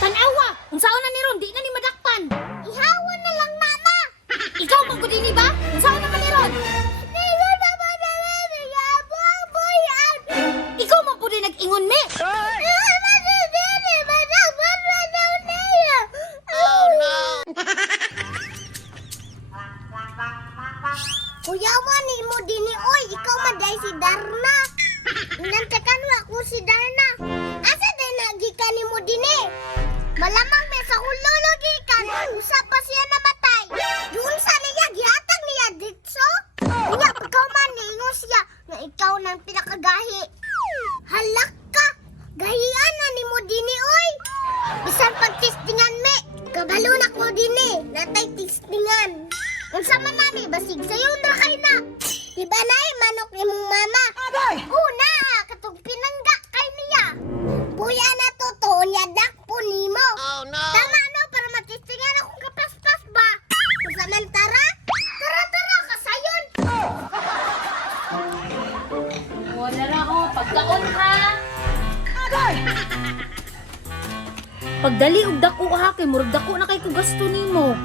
Tanawa! Unsaon na ni Ron, di na ni madakpan! Ihawan na lang, Mama! Ikaw mo gudi ni ba? Unsaon na man ni Ron? Ikaw mo pudi nag-ingon oh, ni! Kuya, man, mo dini, oy, ikaw maday si Darna. Nantakan wa ko si Darna. Asa day nagikan mo dini? Malamang may sa kulolo gikan. Usa pa siya namatay. Doon sa niya gihatag niya ditso. Kuya ikaw man niingon siya nga ikaw nang pinakagahi. Halak ka. Gahian na ni mo oy. Bisan pagtistingan me. Kabalo na ko dini. Natay tistingan. Unsa man nami basig sayo na na. Diba na manok imong mama? Agay! Una, katong pinangga kay niya. Buya na to to niya dakpo nimo. Oh no! Tama no para matistingan akong kapaspas ba? Kung samantara, tara tara kasayon. Wala na ako. Pagkaon ka. Agay! Pagdali og dako ha kay murag dako na kay ko gasto nimo.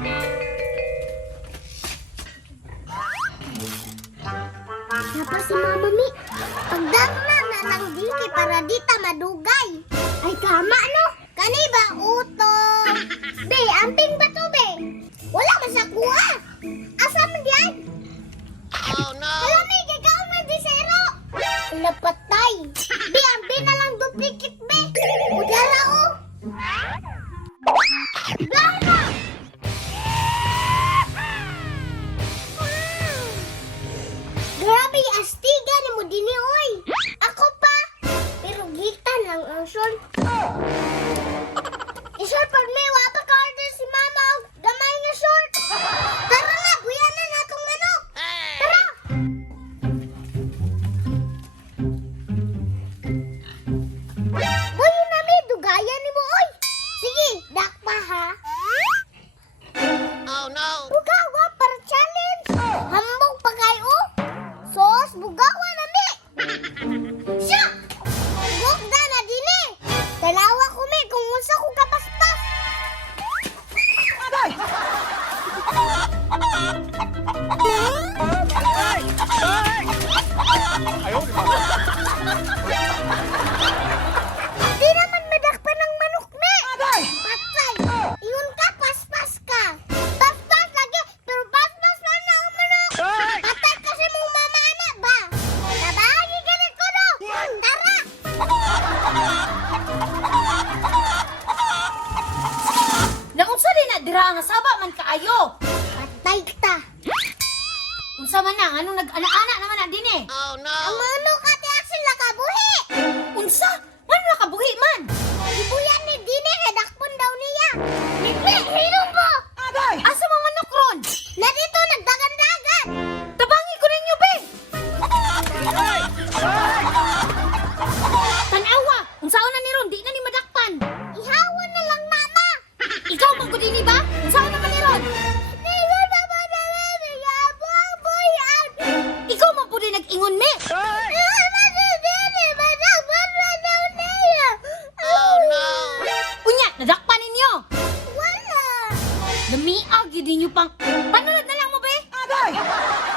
Siya pa si Mama Mi. Pagdara na lang dili para dita madugay. Ay tama no. Kani ba utong? Be, amping ba to be? Wala man sa kuha. Asa man diyan? Oh no! Alam mi, gagaw na di zero. Napatay. Be, ambi na lang duplicate astiga ni mo dini oy. Ako pa. Pero gitan lang ang short. I-short pag may wapa ka order si mama og gamay nga short. Tara nga, buyanan na itong manok. Tara! Boy, nami, dugayan ni mo, oy. Sige, dakpa ha. Oh no! Bugawa para challenge. Hambog pa kayo. Sos, bugawa nami. Siya! Bugda na ko mi kung unsa ko kapaspas. Agay! Agay! Agay! Ayaw, di ba? Di naman madakpan ng manok mi. Agay! Patay! Iyon ka, dira nga saba man kaayo. Patay ta! Unsa man na anong nag-ana-ana naman na din eh. Oh Ang no! manok Wala! Damiag yun ninyo pang... Panulad na lang mo be. Agay!